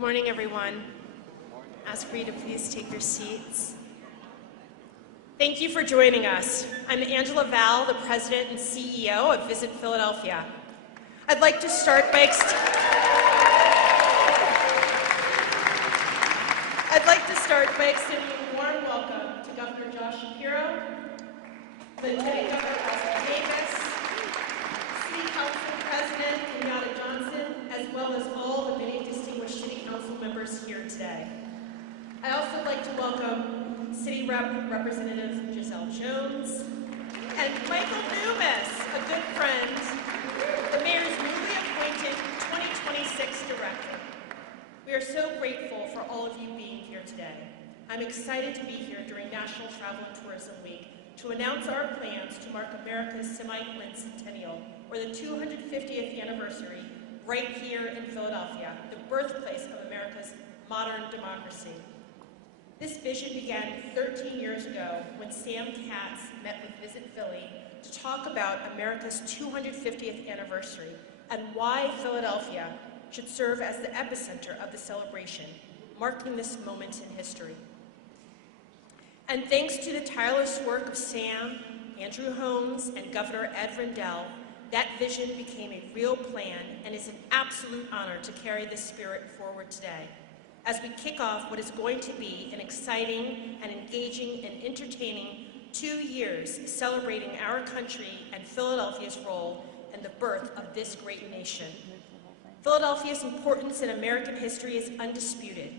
Good morning, everyone. Ask for you to please take your seats. Thank you for joining us. I'm Angela Val, the President and CEO of Visit Philadelphia. I'd like to start by extending a warm welcome to Governor Shapiro, Lieutenant Governor Oscar Davis, City Council President Kenyatta Johnson, as well as all the many distinguished City Council members here today. I also like to welcome City Representative Giselle Jones and Michael Newmuis, a good friend, the Mayor's newly appointed 2026 Director. We are so grateful for all of you being here today. I'm excited to be here during National Travel and Tourism Week to announce our plans to mark America's semi-quincentennial, or the 250th anniversary, right here in Philadelphia, the birthplace of America's modern democracy. This vision began 13 years ago when Sam Katz met with Visit Philly to talk about America's 250th anniversary and why Philadelphia should serve as the epicenter of the celebration, marking this moment in history. And thanks to the tireless work of Sam, Andrew Holmes, and Governor Ed Rendell, that vision became a real plan and is an absolute honor to carry this spirit forward today as we kick off what is going to be an exciting and engaging and entertaining 2 years celebrating our country and Philadelphia's role in the birth of this great nation. Philadelphia's importance in American history is undisputed.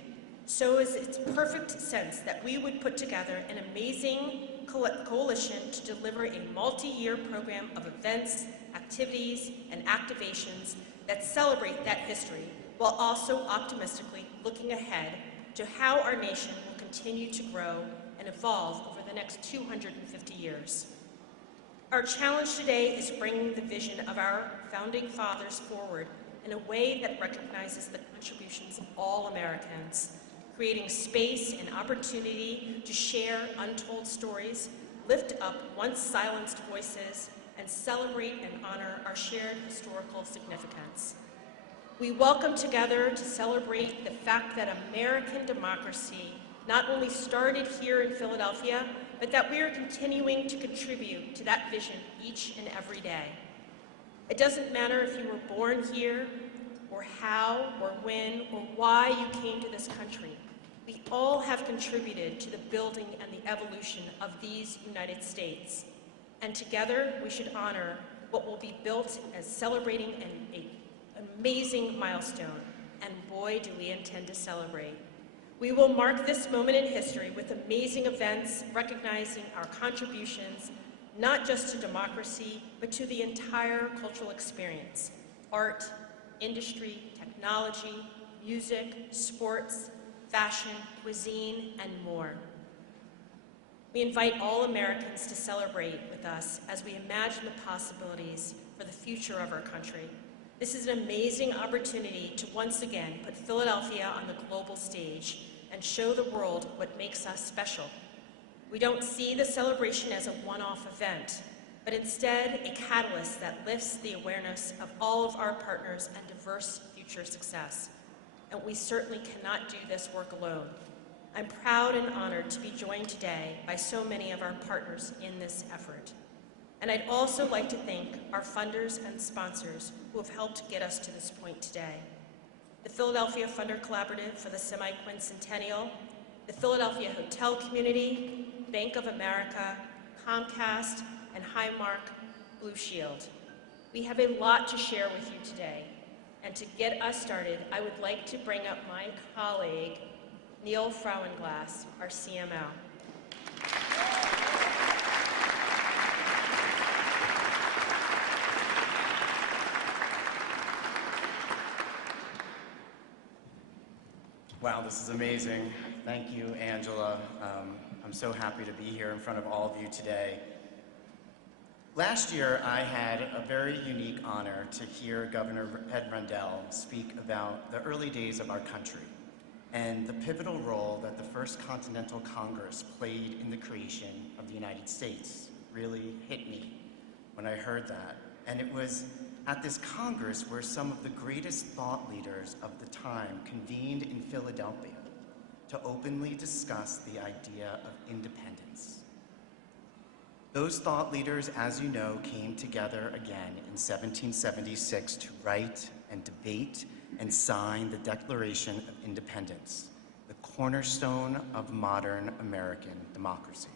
So is its perfect sense that we would put together an amazing coalition to deliver a multi-year program of events, activities, and activations that celebrate that history, while also optimistically looking ahead to how our nation will continue to grow and evolve over the next 250 years. Our challenge today is bringing the vision of our founding fathers forward in a way that recognizes the contributions of all Americans, creating space and opportunity to share untold stories, lift up once silenced voices, and celebrate and honor our shared historical significance. We welcome together to celebrate the fact that American democracy not only started here in Philadelphia, but that we are continuing to contribute to that vision each and every day. It doesn't matter if you were born here, or how, or when, or why you came to this country. We all have contributed to the building and the evolution of these United States. And together, we should honor what will be built as celebrating an amazing milestone. And boy, do we intend to celebrate. We will mark this moment in history with amazing events recognizing our contributions, not just to democracy, but to the entire cultural experience: art, industry, technology, music, sports, fashion, cuisine, and more. We invite all Americans to celebrate with us as we imagine the possibilities for the future of our country. This is an amazing opportunity to once again put Philadelphia on the global stage and show the world what makes us special. We don't see the celebration as a one-off event, but instead a catalyst that lifts the awareness of all of our partners and diverse future success. And we certainly cannot do this work alone. I'm proud and honored to be joined today by so many of our partners in this effort. And I'd also like to thank our funders and sponsors who have helped get us to this point today. The Philadelphia Funder Collaborative for the Semi-Quincentennial, the Philadelphia Hotel Community, Bank of America, Comcast, and Highmark Blue Shield. We have a lot to share with you today. And to get us started, I would like to bring up my colleague, Neil Frauenglass, our CMO. Wow, this is amazing. Thank you, Angela. I'm so happy to be here in front of all of you today. Last year, I had a very unique honor to hear Governor Ed Rendell speak about the early days of our country and the pivotal role that the First Continental Congress played in the creation of the United States. Really hit me when I heard that. And it was at this Congress where some of the greatest thought leaders of the time convened in Philadelphia to openly discuss the idea of independence. Those thought leaders, as you know, came together again in 1776 to write and debate and sign the Declaration of Independence, the cornerstone of modern American democracy.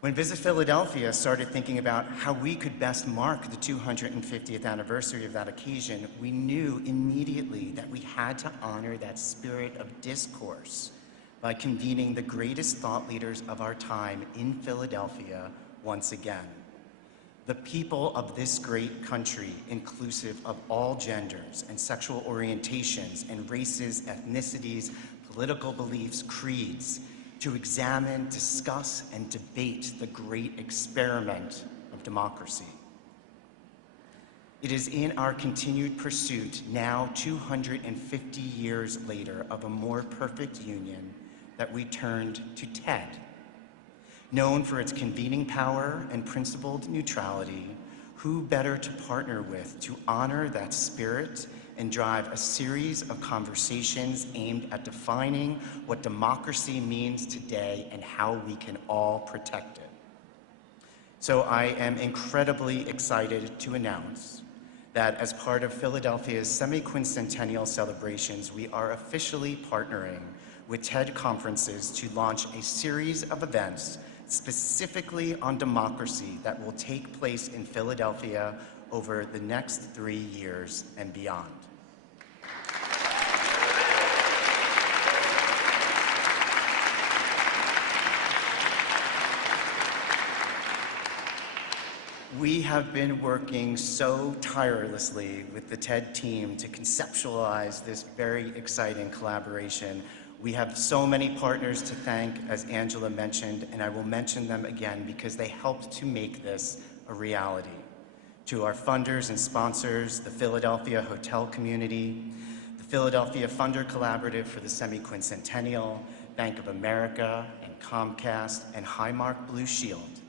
When Visit Philadelphia started thinking about how we could best mark the 250th anniversary of that occasion, we knew immediately that we had to honor that spirit of discourse by convening the greatest thought leaders of our time in Philadelphia once again. The people of this great country, inclusive of all genders and sexual orientations and races, ethnicities, political beliefs, creeds, to examine, discuss, and debate the great experiment of democracy. It is in our continued pursuit, now 250 years later, of a more perfect union that we turned to TED. Known for its convening power and principled neutrality, who better to partner with to honor that spirit and drive a series of conversations aimed at defining what democracy means today and how we can all protect it. So I am incredibly excited to announce that as part of Philadelphia's semi-quincentennial celebrations, we are officially partnering with TED Conferences to launch a series of events specifically on democracy that will take place in Philadelphia over the next 3 years and beyond. We have been working so tirelessly with the TED team to conceptualize this very exciting collaboration. We have so many partners to thank, as Angela mentioned, and I will mention them again because they helped to make this a reality. To our funders and sponsors, the Philadelphia Hotel Community, the Philadelphia Funder Collaborative for the Semi-Quincentennial, Bank of America, and Comcast, and Highmark Blue Shield.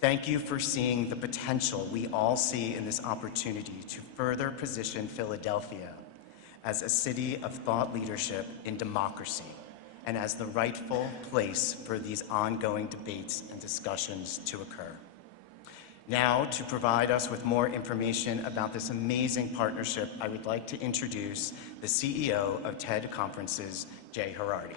Thank you for seeing the potential we all see in this opportunity to further position Philadelphia as a city of thought leadership in democracy and as the rightful place for these ongoing debates and discussions to occur. Now, to provide us with more information about this amazing partnership, I would like to introduce the CEO of TED Conferences, Jay Harari.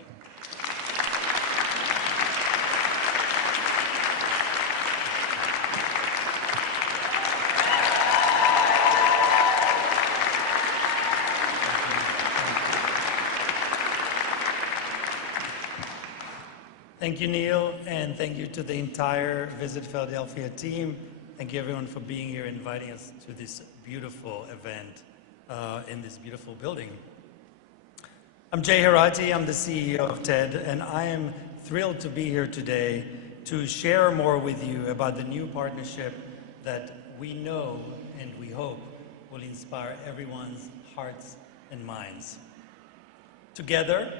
Thank you, Neil, and thank you to the entire Visit Philadelphia team. Thank you, everyone, for being here, inviting us to this beautiful event in this beautiful building. I'm Jay Harari, I'm the CEO of TED, and I am thrilled to be here today to share more with you about the new partnership that we know and we hope will inspire everyone's hearts and minds. Together,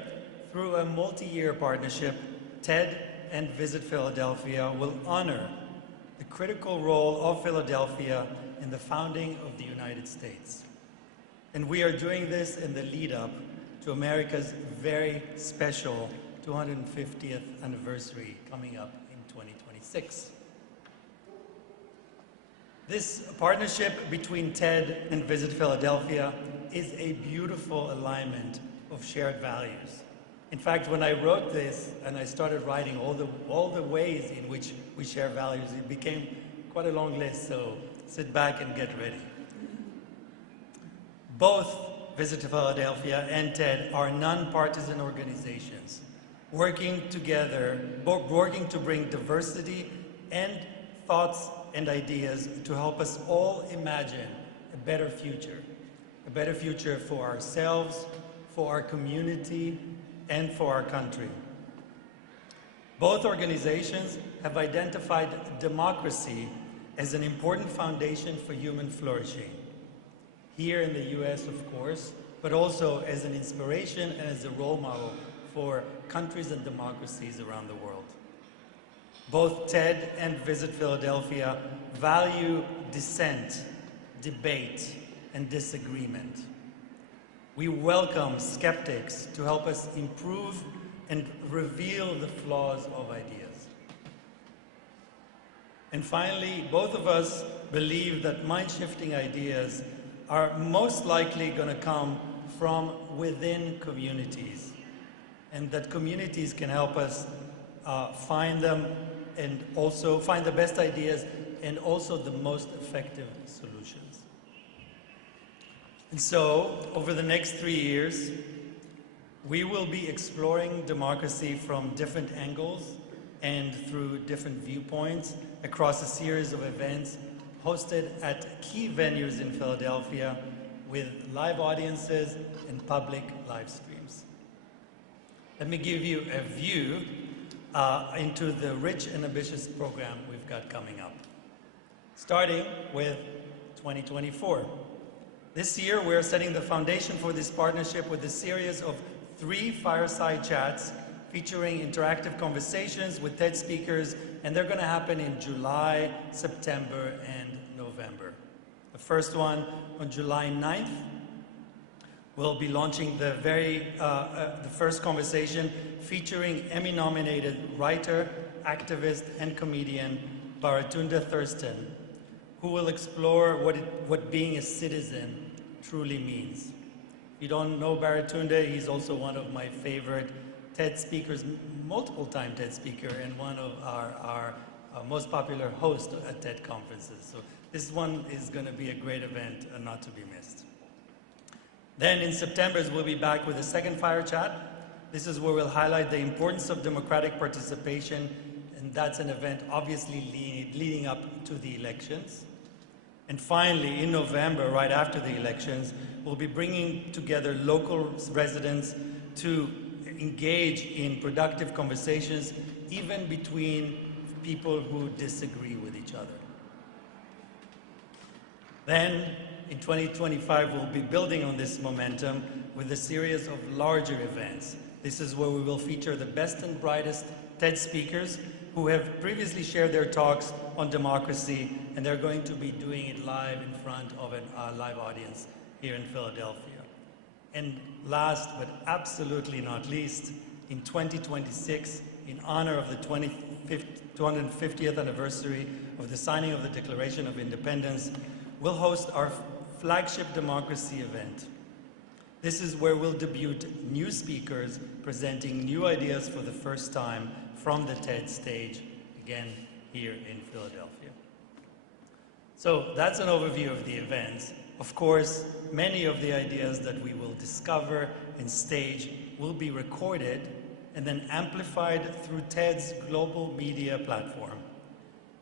through a multi-year partnership, TED and Visit Philadelphia will honor the critical role of Philadelphia in the founding of the United States. And we are doing this in the lead up to America's very special 250th anniversary coming up in 2026. This partnership between TED and Visit Philadelphia is a beautiful alignment of shared values. In fact, when I wrote this and I started writing all the ways in which we share values, it became quite a long list, so sit back and get ready. Both Visit Philadelphia and TED are nonpartisan organizations working together, working to bring diversity and thoughts and ideas to help us all imagine a better future for ourselves, for our community, and for our country. Both organizations have identified democracy as an important foundation for human flourishing. Here in the US, of course, but also as an inspiration and as a role model for countries and democracies around the world. Both TED and Visit Philadelphia value dissent debate, and disagreement. We welcome skeptics to help us improve and reveal the flaws of ideas. And finally, both of us believe that mind-shifting ideas are most likely going to come from within communities, and that communities can help us find them and also find the best ideas and also the most effective solutions. And so, over the next 3 years, we will be exploring democracy from different angles and through different viewpoints across a series of events hosted at key venues in Philadelphia with live audiences and public live streams. Let me give you a view into the rich and ambitious program we've got coming up. Starting with 2024. This year, we're setting the foundation for this partnership with a series of 3 fireside chats featuring interactive conversations with TED speakers, and they're going to happen in July, September, and November. The first one on July 9th. We'll be launching the first conversation featuring Emmy-nominated writer, activist, and comedian Baratunde Thurston, who will explore what being a citizen truly means. If you don't know Baratunde, he's also one of my favorite TED speakers, multiple-time TED speaker, and one of our most popular hosts at TED conferences. So this one is going to be a great event and not to be missed. Then in September, we'll be back with a second Fire Chat. This is where we'll highlight the importance of democratic participation, and that's an event obviously leading up to the elections. And finally, in November, right after the elections, we'll be bringing together local residents to engage in productive conversations, even between people who disagree with each other. Then, in 2025, we'll be building on this momentum with a series of larger events. This is where we will feature the best and brightest TED speakers who have previously shared their talks on democracy, and they're going to be doing it live in front of a live audience here in Philadelphia. And last, but absolutely not least, in 2026, in honor of the 250th anniversary of the signing of the Declaration of Independence, we'll host our flagship democracy event. This is where we'll debut new speakers presenting new ideas for the first time from the TED stage, again, here in Philadelphia. So that's an overview of the events. Of course, many of the ideas that we will discover and stage will be recorded and then amplified through TED's global media platform.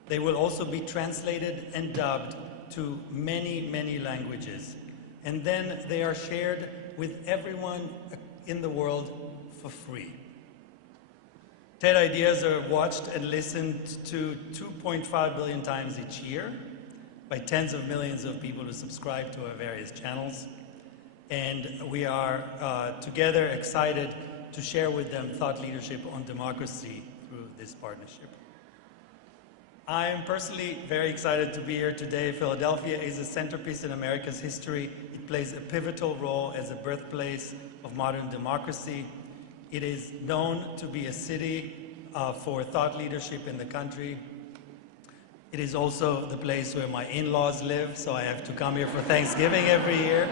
They will also be translated and dubbed to many, many languages. And then they are shared with everyone in the world for free. TED Ideas are watched and listened to 2.5 billion times each year by tens of millions of people who subscribe to our various channels. And we are together excited to share with them thought leadership on democracy through this partnership. I am personally very excited to be here today. Philadelphia is a centerpiece in America's history. It plays a pivotal role as a birthplace of modern democracy. It is known to be a city for thought leadership in the country. It is also the place where my in-laws live, so I have to come here for Thanksgiving every year.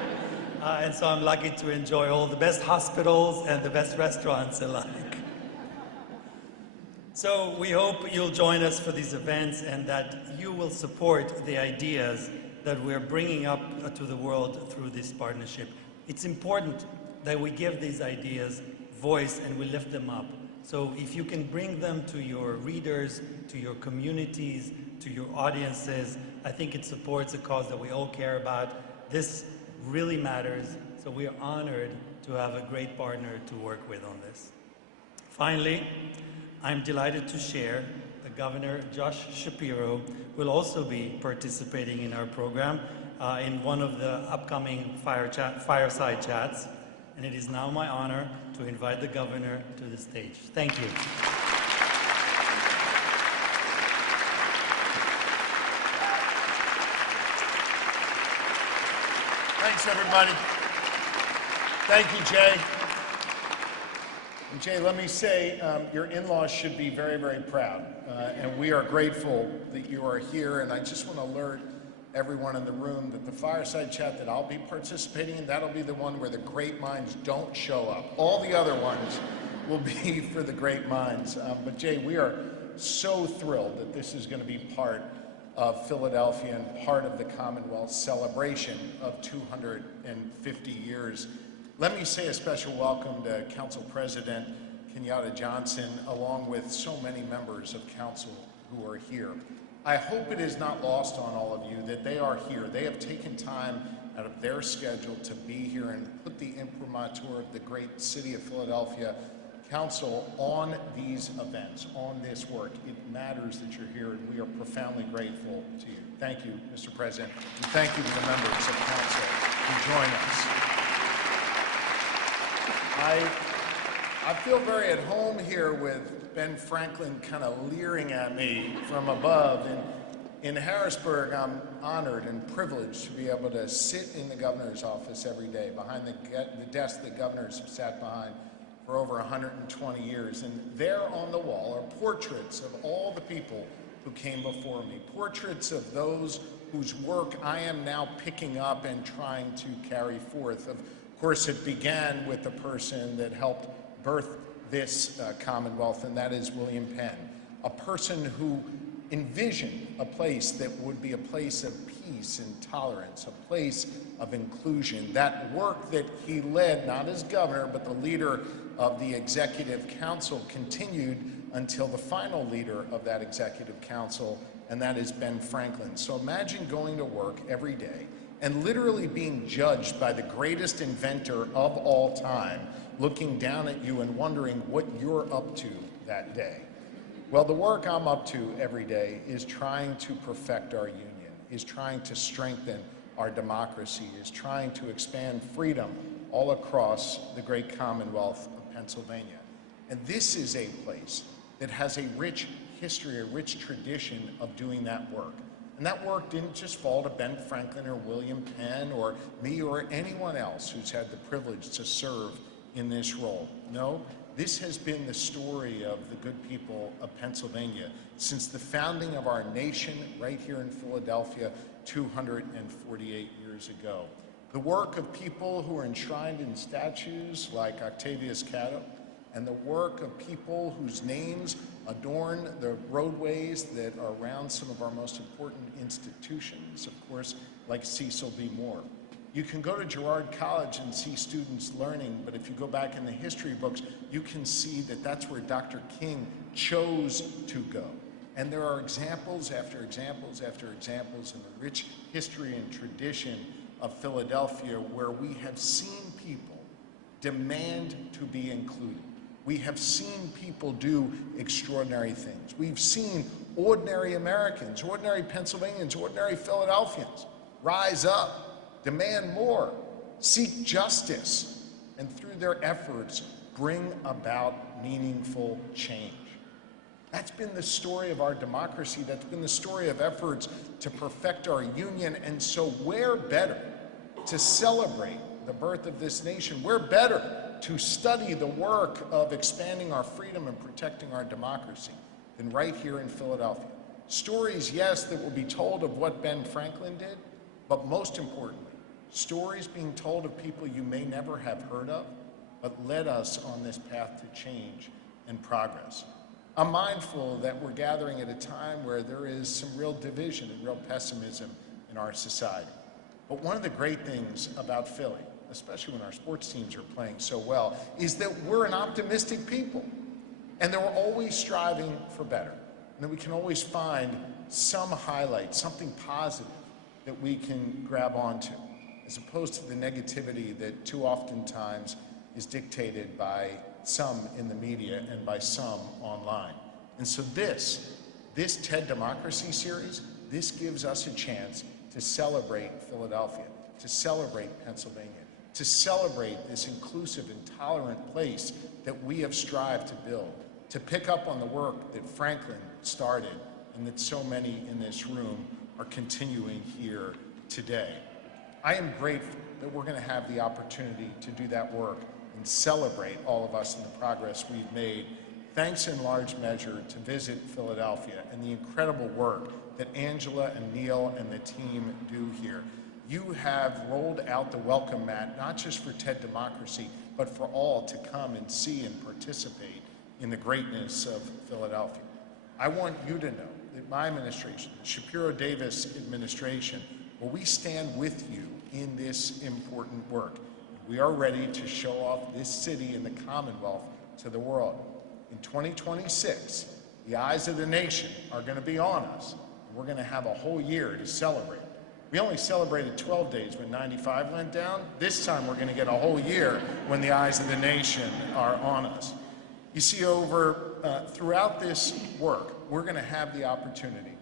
And so I'm lucky to enjoy all the best hospitals and the best restaurants alike. So we hope you'll join us for these events and that you will support the ideas that we're bringing up to the world through this partnership. It's important that we give these ideas voice and we lift them up. So if you can bring them to your readers, to your communities, to your audiences, I think it supports a cause that we all care about. This really matters, so we are honored to have a great partner to work with on this. Finally, I'm delighted to share that Governor Josh Shapiro will also be participating in our program in one of the upcoming fireside chats. And it is now my honor to invite the governor to the stage. Thank you. Thanks, everybody. Thank you, Jay. And Jay, let me say, your in-laws should be very, very proud. And we are grateful that you are here. And I just want to alert everyone in the room that the fireside chat that I'll be participating in, that'll be the one where the great minds don't show up. All the other ones will be for the great minds. But Jay, we are so thrilled that this is going to be part of Philadelphia and part of the Commonwealth celebration of 250 years. Let me say a special welcome to Council President Kenyatta Johnson, along with so many members of Council who are here. I hope it is not lost on all of you that they are here. They have taken time out of their schedule to be here and put the imprimatur of the great city of Philadelphia Council on these events, on this work. It matters that you're here, and we are profoundly grateful to you. Thank you, Mr. President, and thank you to the members of Council who join us. I feel very at home here with Ben Franklin kind of leering at me from above. And in Harrisburg, I'm honored and privileged to be able to sit in the governor's office every day, behind the desk that governors have sat behind for over 120 years. And there on the wall are portraits of all the people who came before me, portraits of those whose work I am now picking up and trying to carry forth. Of course, it began with the person that helped birth this Commonwealth, and that is William Penn, a person who envisioned a place that would be a place of peace and tolerance, a place of inclusion. That work that he led, not as governor, but the leader of the Executive Council, continued until the final leader of that Executive Council, and that is Ben Franklin. So imagine going to work every day and literally being judged by the greatest inventor of all time, looking down at you and wondering what you're up to that day. Well, the work I'm up to every day is trying to perfect our union, is trying to strengthen our democracy, is trying to expand freedom all across the great Commonwealth of Pennsylvania. And this is a place that has a rich history, a rich tradition of doing that work. And that work didn't just fall to Ben Franklin or William Penn or me or anyone else who's had the privilege to serve in this role. No, this has been the story of the good people of Pennsylvania since the founding of our nation right here in Philadelphia 248 years ago. The work of people who are enshrined in statues like Octavius Catto, and the work of people whose names adorn the roadways that are around some of our most important institutions, of course, like Cecil B. Moore. You can go to Girard College and see students learning, but if you go back in the history books, you can see that that's where Dr. King chose to go. And there are examples after examples after examples in the rich history and tradition of Philadelphia where we have seen people demand to be included. We have seen people do extraordinary things. We've seen ordinary Americans, ordinary Pennsylvanians, ordinary Philadelphians rise up, demand more, seek justice, and through their efforts, bring about meaningful change. That's been the story of our democracy. That's been the story of efforts to perfect our union. And so where better to celebrate the birth of this nation? Where better to study the work of expanding our freedom and protecting our democracy than right here in Philadelphia? Stories, yes, that will be told of what Ben Franklin did, but most importantly, stories being told of people you may never have heard of, but led us on this path to change and progress. I'm mindful that we're gathering at a time where there is some real division and real pessimism in our society. But one of the great things about Philly, especially when our sports teams are playing so well, is that we're an optimistic people. And that we're always striving for better. And that we can always find some highlight, something positive that we can grab onto, as opposed to the negativity that too oftentimes is dictated by some in the media and by some online. And so this TED Democracy series, this gives us a chance to celebrate Philadelphia, to celebrate Pennsylvania, to celebrate this inclusive and tolerant place that we have strived to build, to pick up on the work that Franklin started and that so many in this room are continuing here today. I am grateful that we're going to have the opportunity to do that work and celebrate all of us in the progress we've made, thanks in large measure to Visit Philadelphia and the incredible work that Angela and Neil and the team do here. You have rolled out the welcome mat, not just for TED Democracy, but for all to come and see and participate in the greatness of Philadelphia. I want you to know that my administration, the Shapiro-Davis administration, well, we stand with you in this important work. We are ready to show off this city and the Commonwealth to the world. In 2026, the eyes of the nation are going to be on us. We're going to have a whole year to celebrate. We only celebrated 12 days when 95 went down. This time we're going to get a whole year when the eyes of the nation are on us. You see, throughout this work, we're going to have the opportunity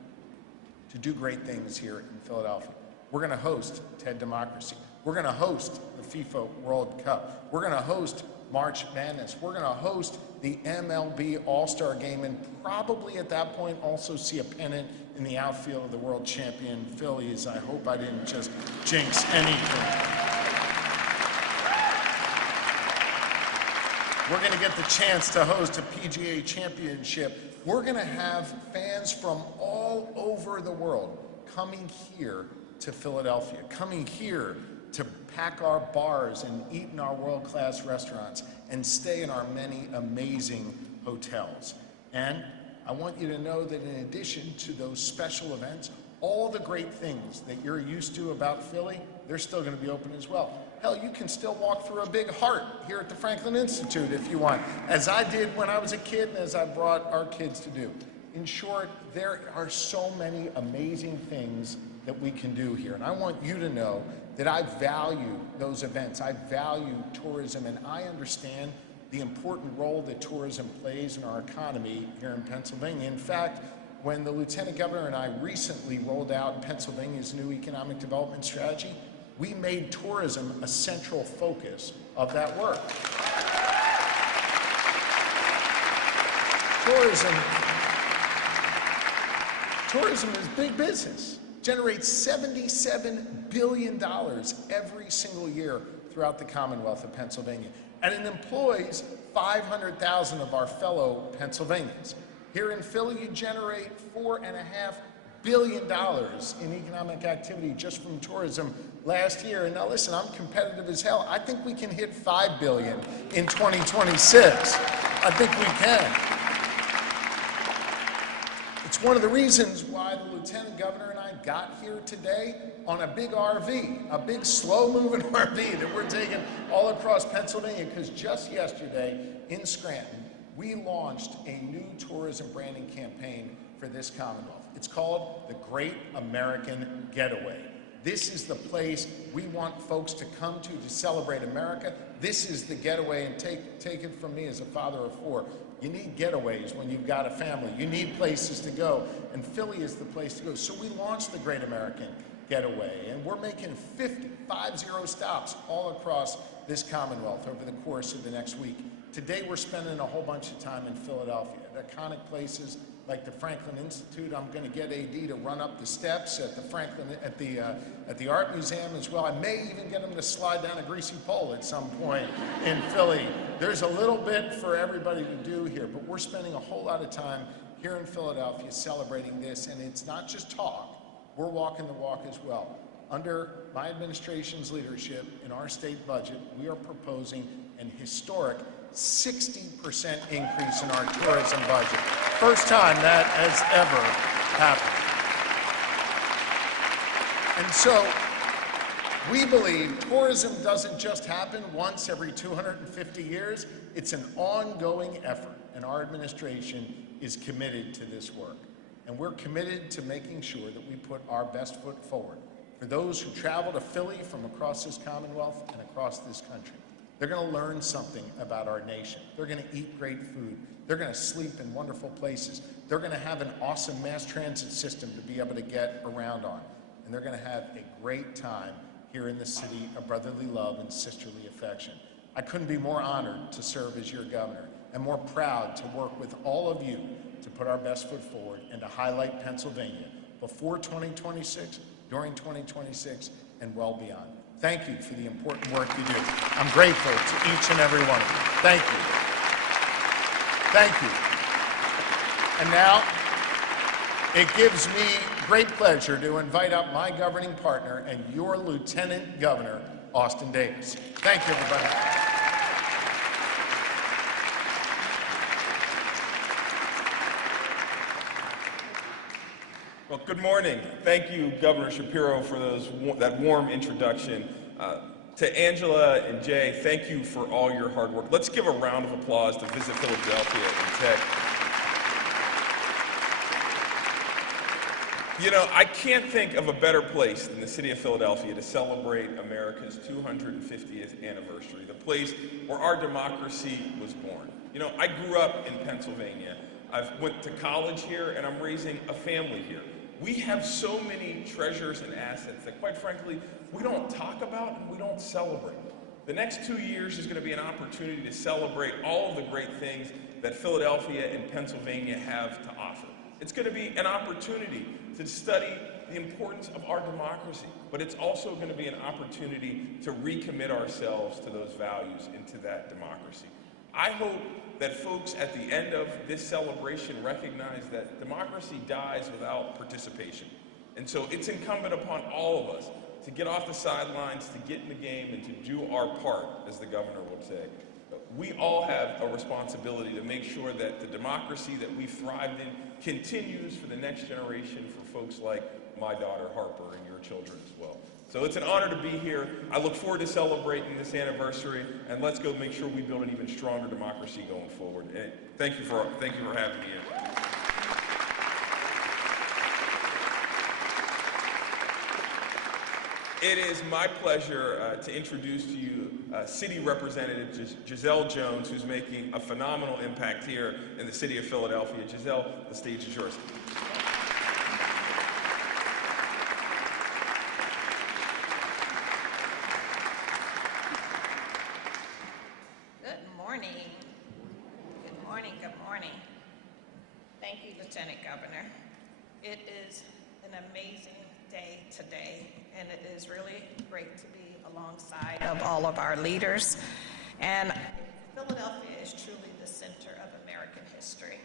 to do great things here in Philadelphia. We're going to host TED Democracy. We're going to host the FIFA World Cup. We're going to host March Madness. We're going to host the MLB All-Star Game, and probably at that point also see a pennant in the outfield of the world champion Phillies. I hope I didn't just jinx anything. We're going to get the chance to host a PGA championship. We're going to have fans from all over the world coming here to Philadelphia, coming here to pack our bars and eat in our world-class restaurants and stay in our many amazing hotels. And I want you to know that in addition to those special events, all the great things that you're used to about Philly, they're still going to be open as well. Hell, you can still walk through a big heart here at the Franklin Institute if you want, as I did when I was a kid and as I brought our kids to do. In short, there are so many amazing things that we can do here. And I want you to know that I value those events. I value tourism, and I understand the important role that tourism plays in our economy here in Pennsylvania. In fact, when the Lieutenant Governor and I recently rolled out Pennsylvania's new economic development strategy, we made tourism a central focus of that work. Tourism is big business. Generates $77 billion every single year throughout the Commonwealth of Pennsylvania. And it employs 500,000 of our fellow Pennsylvanians. Here in Philly, you generate $4.5 billion in economic activity just from tourism last year. And now listen, I'm competitive as hell. I think we can hit $5 billion in 2026. I think we can. It's one of the reasons why the Lieutenant Governor and I got here today on a big RV, a big slow-moving RV that we're taking all across Pennsylvania, because just yesterday in Scranton, we launched a new tourism branding campaign for this Commonwealth. It's called the Great American Getaway. This is the place we want folks to come to celebrate America. This is the getaway, and take it from me as a father of four. You need getaways when you've got a family. You need places to go, and Philly is the place to go. So we launched the Great American Getaway, and we're making 50 stops all across this Commonwealth over the course of the next week. Today we're spending a whole bunch of time in Philadelphia at iconic places like the Franklin Institute. I'm going to get AD to run up the steps at the Art Museum as well. I may even get him to slide down a greasy pole at some point in Philly. There's a little bit for everybody to do here, but we're spending a whole lot of time here in Philadelphia celebrating this, and it's not just talk. We're walking the walk as well. Under my administration's leadership in our state budget, we are proposing an historic 60% increase in our tourism budget. First time that has ever happened. And so we believe tourism doesn't just happen once every 250 years. It's an ongoing effort, and our administration is committed to this work. And we're committed to making sure that we put our best foot forward for those who travel to Philly from across this Commonwealth and across this country. They're going to learn something about our nation. They're going to eat great food. They're going to sleep in wonderful places. They're going to have an awesome mass transit system to be able to get around on. And they're going to have a great time here in the city of brotherly love and sisterly affection. I couldn't be more honored to serve as your governor and more proud to work with all of you to put our best foot forward and to highlight Pennsylvania before 2026, during 2026, and well beyond. Thank you for the important work you do. I'm grateful to each and every one of you. Thank you. Thank you. And now, it gives me great pleasure to invite up my governing partner and your Lieutenant Governor, Austin Davis. Thank you, everybody. Well, good morning. Thank you, Governor Shapiro, for that warm introduction. To Angela and Jay, thank you for all your hard work. Let's give a round of applause to Visit Philadelphia and Ted. You know, I can't think of a better place than the city of Philadelphia to celebrate America's 250th anniversary, the place where our democracy was born. You know, I grew up in Pennsylvania. I went to college here, and I'm raising a family here. We have so many treasures and assets that, quite frankly, we don't talk about and we don't celebrate. The next 2 years is going to be an opportunity to celebrate all of the great things that Philadelphia and Pennsylvania have to offer. It's going to be an opportunity to study the importance of our democracy, but it's also going to be an opportunity to recommit ourselves to those values and to that democracy. I hope that folks at the end of this celebration recognize that democracy dies without participation. And so it's incumbent upon all of us to get off the sidelines, to get in the game, and to do our part, as the governor would say. We all have a responsibility to make sure that the democracy that we've thrived in continues for the next generation, for folks like my daughter Harper and your children as well. So it's an honor to be here. I look forward to celebrating this anniversary, and let's go make sure we build an even stronger democracy going forward. And thank you for having me here. It is my pleasure to introduce to you City Representative Giselle Jones, who's making a phenomenal impact here in the city of Philadelphia. Giselle, the stage is yours. Thank you, Lieutenant Governor. It is an amazing day today, and it is really great to be alongside of all of our leaders. And Philadelphia is truly the center of American history.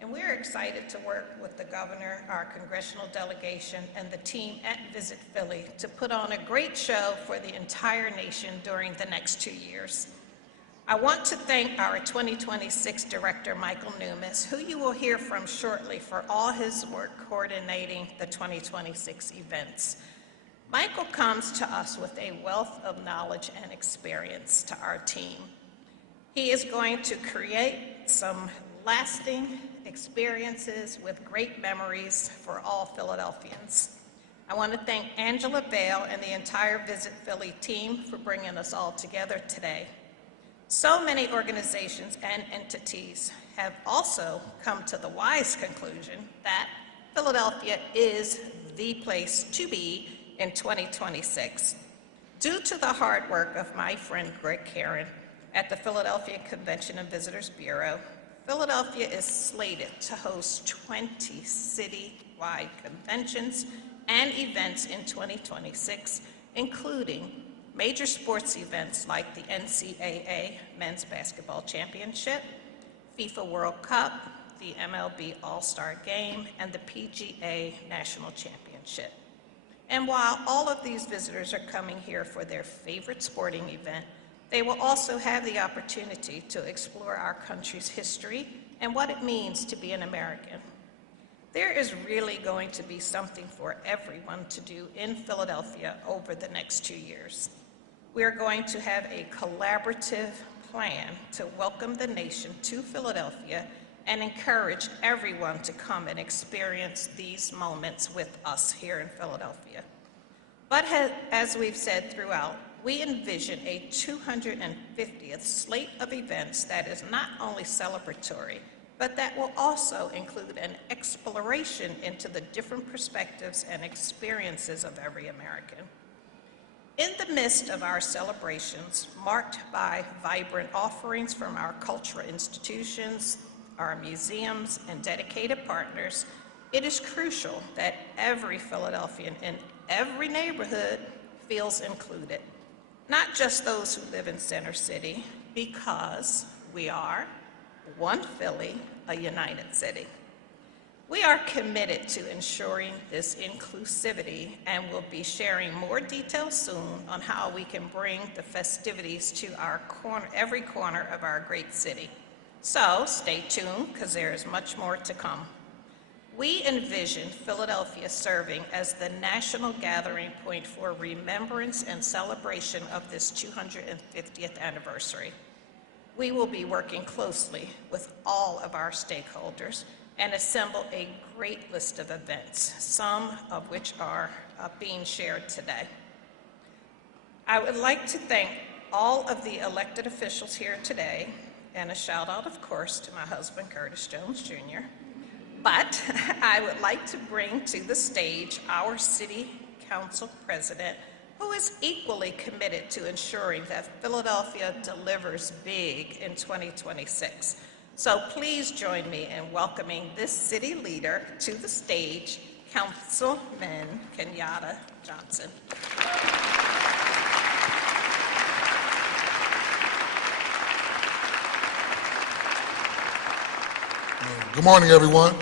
And we're excited to work with the governor, our congressional delegation, and the team at Visit Philly to put on a great show for the entire nation during the next 2 years. I want to thank our 2026 Director, Michael Newmuis, who you will hear from shortly, for all his work coordinating the 2026 events. Michael comes to us with a wealth of knowledge and experience to our team. He is going to create some lasting experiences with great memories for all Philadelphians. I want to thank Angela Bale and the entire Visit Philly team for bringing us all together today. So many organizations and entities have also come to the wise conclusion that Philadelphia is the place to be in 2026. Due to the hard work of my friend Greg Caron at the Philadelphia Convention and Visitors Bureau, Philadelphia is slated to host 20 city-wide conventions and events in 2026, including major sports events like the NCAA Men's Basketball Championship, FIFA World Cup, the MLB All-Star Game, and the PGA National Championship. And while all of these visitors are coming here for their favorite sporting event, they will also have the opportunity to explore our country's history and what it means to be an American. There is really going to be something for everyone to do in Philadelphia over the next 2 years. We are going to have a collaborative plan to welcome the nation to Philadelphia and encourage everyone to come and experience these moments with us here in Philadelphia. But as we've said throughout, we envision a 250th slate of events that is not only celebratory, but that will also include an exploration into the different perspectives and experiences of every American. In the midst of our celebrations, marked by vibrant offerings from our cultural institutions, our museums, and dedicated partners, it is crucial that every Philadelphian in every neighborhood feels included. Not just those who live in Center City, because we are one Philly, a united city. We are committed to ensuring this inclusivity and will be sharing more details soon on how we can bring the festivities to every corner of our great city. So stay tuned, because there is much more to come. We envision Philadelphia serving as the national gathering point for remembrance and celebration of this 250th anniversary. We will be working closely with all of our stakeholders and assemble a great list of events, some of which are being shared today. I would like to thank all of the elected officials here today, and a shout out, of course, to my husband, Curtis Jones Jr. But I would like to bring to the stage our City Council President, who is equally committed to ensuring that Philadelphia delivers big in 2026. So please join me in welcoming this city leader to the stage, Councilman Kenyatta Johnson. Good morning, everyone.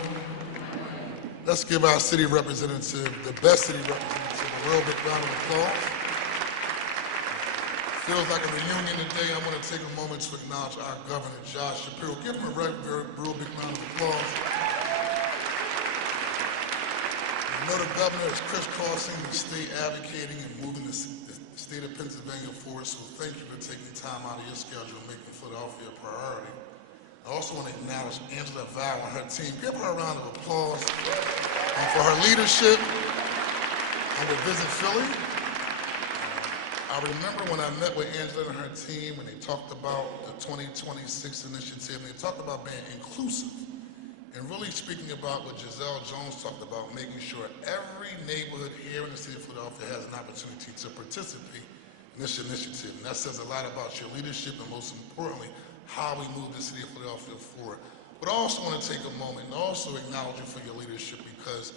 Let's give our city representative, the best city representative, a real big round of applause. Feels like a reunion today. I'm going to take a moment to acknowledge our Governor, Josh Shapiro. Give him a real big round of applause. I know the governor is crisscrossing the state, advocating and moving the state of Pennsylvania forward, so thank you for taking time out of your schedule and making Philadelphia a priority. I also want to acknowledge Angela Val and her team. Give her a round of applause for her leadership on the Visit Philly. I remember when I met with Angela and her team and they talked about the 2026 initiative, and they talked about being inclusive and really speaking about what Giselle Jones talked about, making sure every neighborhood here in the city of Philadelphia has an opportunity to participate in this initiative. And that says a lot about your leadership and, most importantly, how we move the city of Philadelphia forward. But I also want to take a moment and also acknowledge you for your leadership, because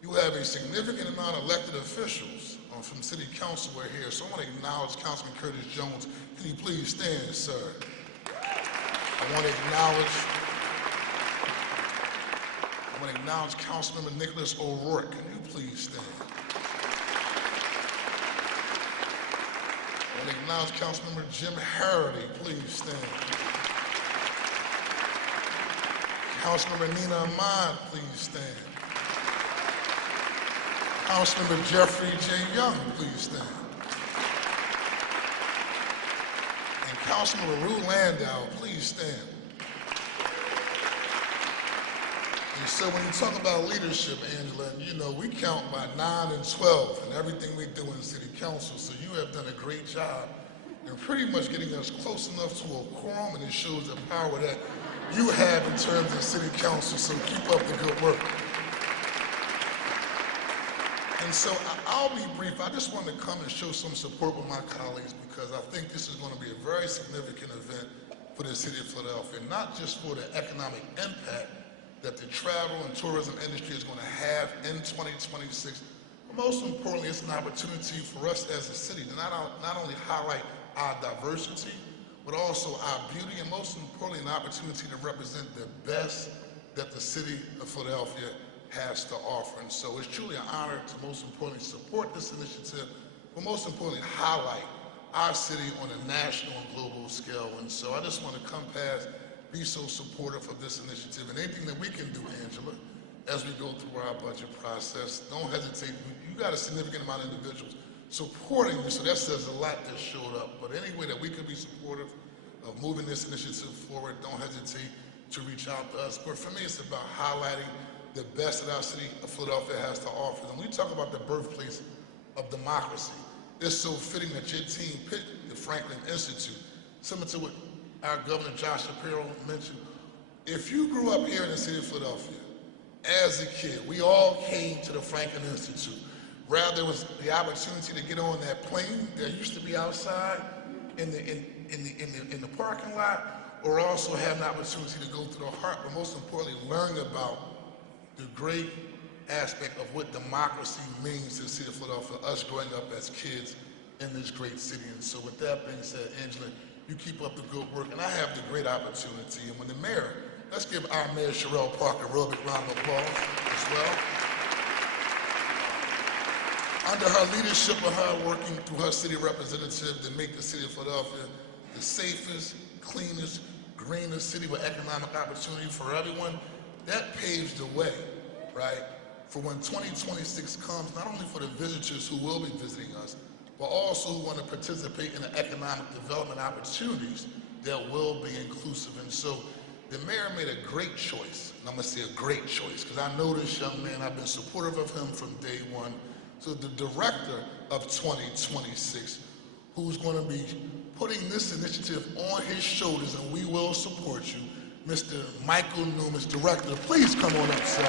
you have a significant amount of elected officials from City Council who are here. So I want to acknowledge Councilman Curtis Jones. Can you please stand, sir? I want to acknowledge Councilmember Nicholas O'Rourke. Can you please stand? I want to acknowledge Councilmember Jim Harity. Please stand. Councilmember Nina Ahmad, please stand. Councilmember Jeffrey J. Young, please stand. And Councilmember Rue Landau, please stand. And so when you talk about leadership, Angela, you know, we count by 9 and 12 and everything we do in City Council, so you have done a great job in pretty much getting us close enough to a quorum, and it shows the power that you have in terms of City Council, so keep up the good work. And so I'll be brief. I just want to come and show some support with my colleagues, because I think this is going to be a very significant event for the city of Philadelphia, not just for the economic impact that the travel and tourism industry is going to have in 2026, but most importantly, it's an opportunity for us as a city to not only highlight our diversity, but also our beauty, and most importantly, an opportunity to represent the best that the city of Philadelphia has to offer. And so it's truly an honor to, most importantly, support this initiative, but most importantly, highlight our city on a national and global scale. And so I just want to come past, be so supportive of this initiative, and anything that we can do, Angela, as we go through our budget process. Don't hesitate. You got a significant amount of individuals supporting this, so that says a lot that showed up. But any way that we can be supportive of moving this initiative forward, don't hesitate to reach out to us. But for me, it's about highlighting the best that our city of Philadelphia has to offer. And when we talk about the birthplace of democracy, it's so fitting that your team picked the Franklin Institute. Similar to what our Governor Josh Shapiro mentioned, if you grew up here in the city of Philadelphia, as a kid, we all came to the Franklin Institute. Rather, it was the opportunity to get on that plane that used to be outside in the parking lot, or also have an opportunity to go through the heart, but most importantly, learn about the great aspect of what democracy means to the city of Philadelphia, us growing up as kids in this great city. And so with that being said, Angela, you keep up the good work, and I have the great opportunity. And when the mayor, let's give our Mayor Sherelle Parker a real big round of applause as well. Under her leadership and her working through her city representative to make the city of Philadelphia the safest, cleanest, greenest city with economic opportunity for everyone, that paves the way, right, for when 2026 comes, not only for the visitors who will be visiting us, but also who want to participate in the economic development opportunities that will be inclusive. And so the mayor made a great choice, and I'm going to say a great choice, because I know this young man, I've been supportive of him from day one. So the director of 2026, who's going to be putting this initiative on his shoulders, and we will support you, Mr. Michael Newmuis, director. Please come on up, sir.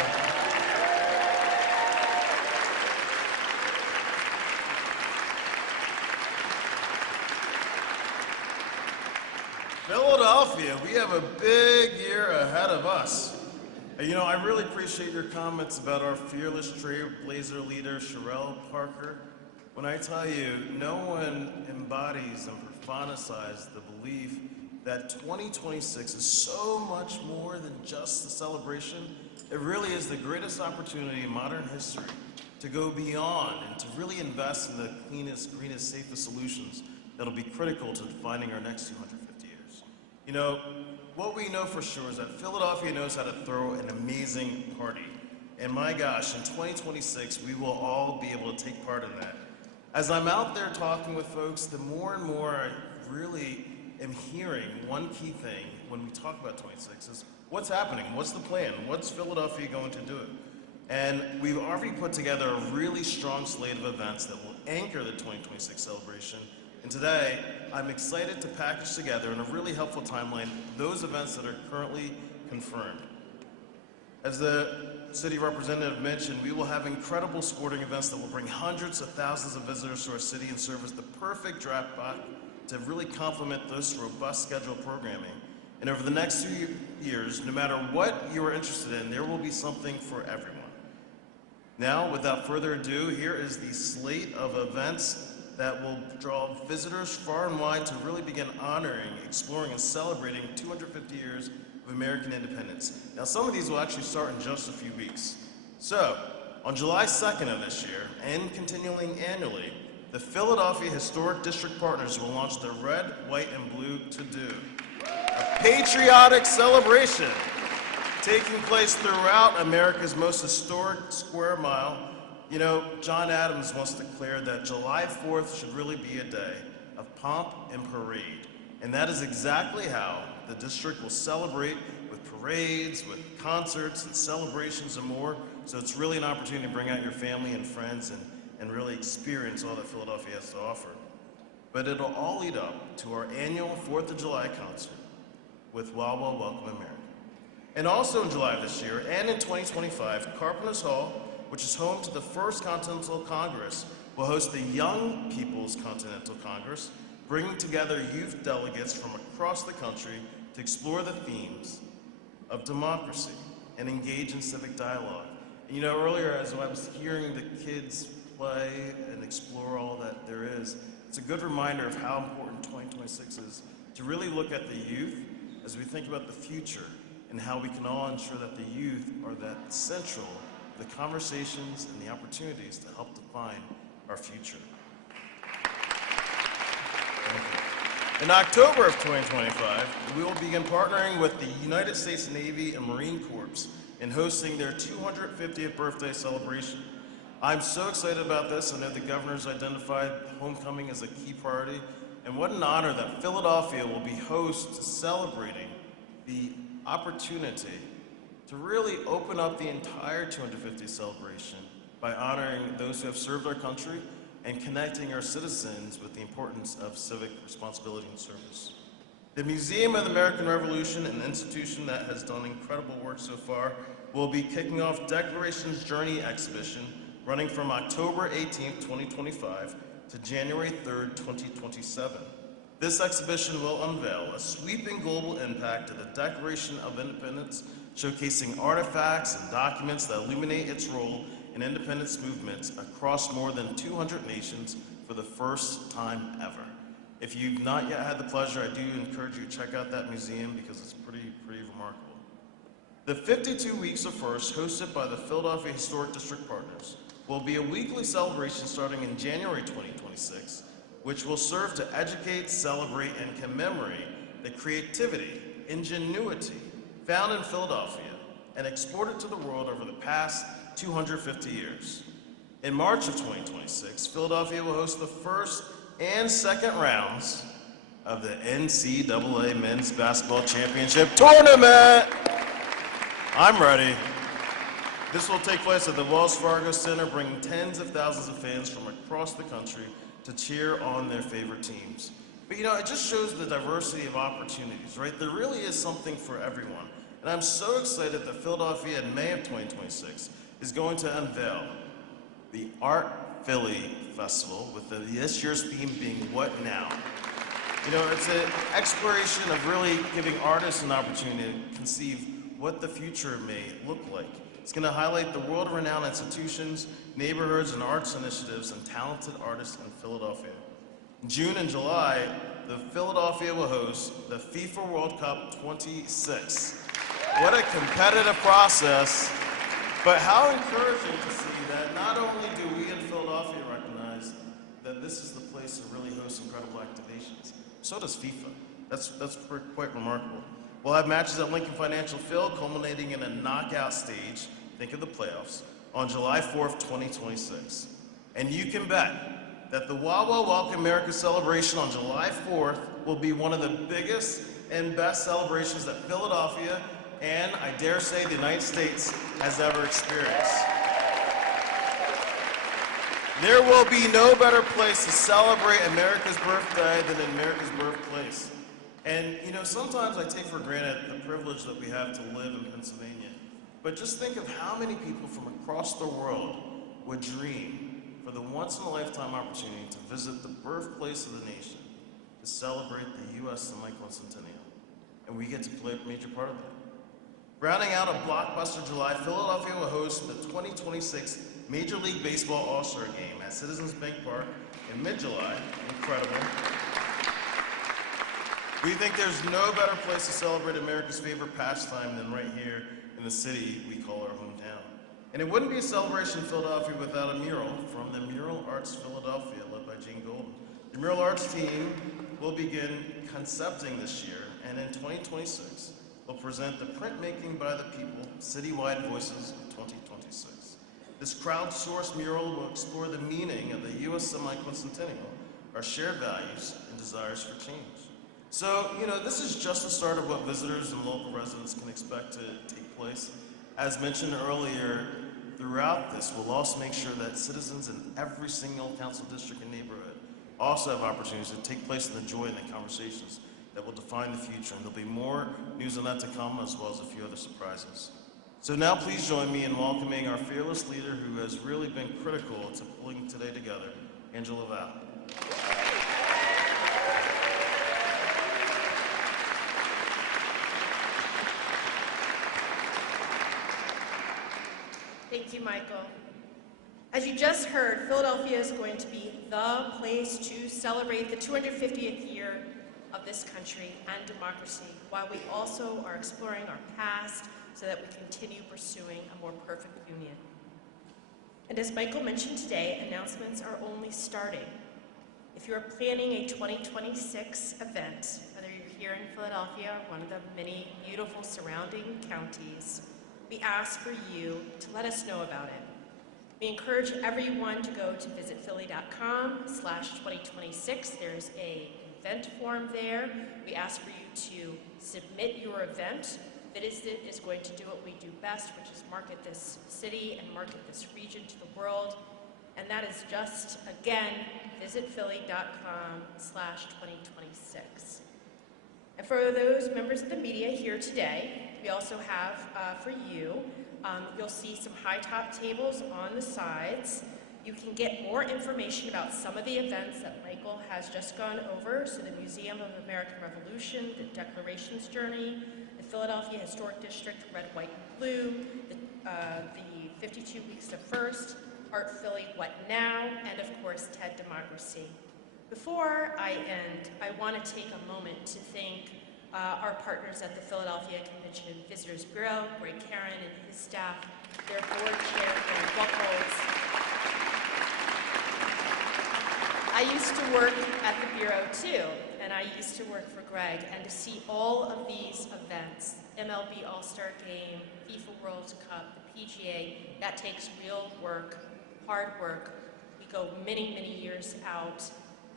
Philadelphia, we have a big year ahead of us. You know, I really appreciate your comments about our fearless trailblazer leader, Sherelle Parker. When I tell you, no one embodies and personify the belief that 2026 is so much more than just a celebration. It really is the greatest opportunity in modern history to go beyond and to really invest in the cleanest, greenest, safest solutions that'll be critical to defining our next 250 years. You know, what we know for sure is that Philadelphia knows how to throw an amazing party. And my gosh, in 2026, we will all be able to take part in that. As I'm out there talking with folks, the more and more I really am hearing one key thing when we talk about 26 is what's happening, what's the plan, what's Philadelphia going to do? And we've already put together a really strong slate of events that will anchor the 2026 celebration. And today, I'm excited to package together in a really helpful timeline those events that are currently confirmed. As the city representative mentioned, we will have incredible sporting events that will bring hundreds of thousands of visitors to our city and serve as the perfect drop to really complement this robust scheduled programming. And over the next 2 years, no matter what you are interested in, there will be something for everyone. Now, without further ado, here is the slate of events that will draw visitors far and wide to really begin honoring, exploring, and celebrating 250 years of American independence. Now, some of these will actually start in just a few weeks. So, on July 2nd of this year, and continuing annually, the Philadelphia Historic District Partners will launch the Red, White, and Blue To-Do, a patriotic celebration taking place throughout America's most historic square mile. You know, John Adams once declared that July 4th should really be a day of pomp and parade. And that is exactly how the district will celebrate, with parades, with concerts and celebrations and more. So it's really an opportunity to bring out your family and friends and really experience all that Philadelphia has to offer. But it'll all lead up to our annual 4th of July concert with Well, Well, Welcome America. And also in July of this year, and in 2025, Carpenters Hall, which is home to the First Continental Congress, will host the Young People's Continental Congress, bringing together youth delegates from across the country to explore the themes of democracy and engage in civic dialogue. And you know, earlier as I was hearing the kids play and explore all that there is, it's a good reminder of how important 2026 is to really look at the youth as we think about the future and how we can all ensure that the youth are that central the conversations and the opportunities to help define our future. In October of 2025, we will begin partnering with the United States Navy and Marine Corps in hosting their 250th birthday celebration. I'm so excited about this. I know the governor's identified homecoming as a key priority, and what an honor that Philadelphia will be host to celebrating the opportunity to really open up the entire 250th celebration by honoring those who have served our country and connecting our citizens with the importance of civic responsibility and service. The Museum of the American Revolution, an institution that has done incredible work so far, will be kicking off Declarations Journey exhibition running from October 18th, 2025 to January 3rd, 2027. This exhibition will unveil a sweeping global impact of the Declaration of Independence, showcasing artifacts and documents that illuminate its role in independence movements across more than 200 nations for the first time ever. If you've not yet had the pleasure, I do encourage you to check out that museum because it's pretty remarkable. The 52 Weeks of First, hosted by the Philadelphia Historic District Partners, will be a weekly celebration starting in January 2026, which will serve to educate, celebrate, and commemorate the creativity, ingenuity found in Philadelphia and exported to the world over the past 250 years. In March of 2026, Philadelphia will host the first and second rounds of the NCAA Men's Basketball Championship Tournament. I'm ready. This will take place at the Wells Fargo Center, bringing tens of thousands of fans from across the country to cheer on their favorite teams. But you know, it just shows the diversity of opportunities, right? There really is something for everyone. And I'm so excited that Philadelphia in May of 2026 is going to unveil the Art Philly Festival, with this year's theme being What Now? You know, it's an exploration of really giving artists an opportunity to conceive what the future may look like. It's going to highlight the world-renowned institutions, neighborhoods, and arts initiatives and talented artists in Philadelphia. In June and July, the Philadelphia will host the FIFA World Cup 26. What a competitive process, but how encouraging to see that not only do we in Philadelphia recognize that this is the place to really host incredible activations, so does FIFA. That's quite remarkable. We'll have matches at Lincoln Financial Field, culminating in a knockout stage, think of the playoffs, on July 4th, 2026. And you can bet that the Wawa Welcome America celebration on July 4th will be one of the biggest and best celebrations that Philadelphia and, I dare say, the United States has ever experienced. There will be no better place to celebrate America's birthday than in America's birthplace. And you know, sometimes I take for granted the privilege that we have to live in Pennsylvania. But just think of how many people from across the world would dream for the once-in-a-lifetime opportunity to visit the birthplace of the nation, to celebrate the U.S. Semi-Centennial. And we get to play a major part of that. Rounding out a blockbuster July, Philadelphia will host the 2026 Major League Baseball All-Star Game at Citizens Bank Park in mid-July. Incredible. We think there's no better place to celebrate America's favorite pastime than right here in the city we call our hometown. And it wouldn't be a celebration in Philadelphia without a mural from the Mural Arts Philadelphia, led by Gene Golden. The Mural Arts team will begin concepting this year, and in 2026, will present the Printmaking by the People Citywide Voices of 2026. This crowdsourced mural will explore the meaning of the U.S. Semi-Centennial, our shared values and desires for change. So, you know, this is just the start of what visitors and local residents can expect to take place. As mentioned earlier, throughout this, we'll also make sure that citizens in every single council district and neighborhood also have opportunities to take place in the joy and the conversations that will define the future. And there'll be more news on that to come, as well as a few other surprises. So now please join me in welcoming our fearless leader who has really been critical to pulling today together, Angela Val. Thank you, Michael. As you just heard, Philadelphia is going to be the place to celebrate the 250th year of this country and democracy, while we also are exploring our past so that we continue pursuing a more perfect union. And as Michael mentioned today, announcements are only starting. If you are planning a 2026 event, whether you're here in Philadelphia or one of the many beautiful surrounding counties, we ask for you to let us know about it. We encourage everyone to go to visitphilly.com/2026. There's an event form there. We ask for you to submit your event. Visit is going to do what we do best, which is market this city and market this region to the world. And that is just, again, visitphilly.com/2026. And for those members of the media here today, we also have for you, you'll see some high top tables on the sides. You can get more information about some of the events that Michael has just gone over. So the Museum of American Revolution, the Declarations Journey, the Philadelphia Historic District, Red, White, and Blue, the 52 Weeks of First, Art Philly What Now, and of course TED Democracy. Before I end, I want to take a moment to thank our partners at the Philadelphia Convention and Visitors Bureau, Greg Caron and his staff, their board chair, Aaron Buchholz. I used to work at the Bureau too, and I used to work for Greg, and to see all of these events, MLB All-Star Game, FIFA World Cup, the PGA, that takes real work, hard work. We go many, many years out,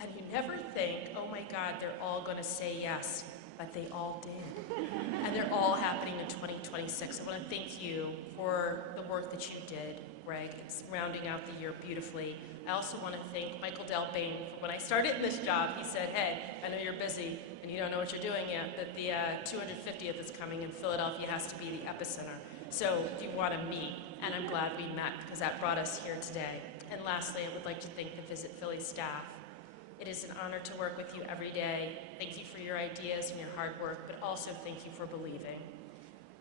and you never think, oh my God, they're all gonna say yes, but they all did. And they're all happening in 2026. I wanna thank you for the work that you did, Greg. It's rounding out the year beautifully. I also want to thank Michael Delbain. When I started in this job, he said, hey, I know you're busy and you don't know what you're doing yet, but the 250th is coming and Philadelphia has to be the epicenter. So do you want to meet? And I'm glad we met because that brought us here today. And lastly, I would like to thank the Visit Philly staff. It is an honor to work with you every day. Thank you for your ideas and your hard work, but also thank you for believing.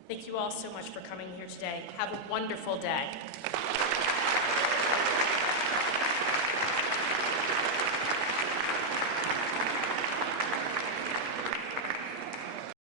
Thank you all so much for coming here today. Have a wonderful day.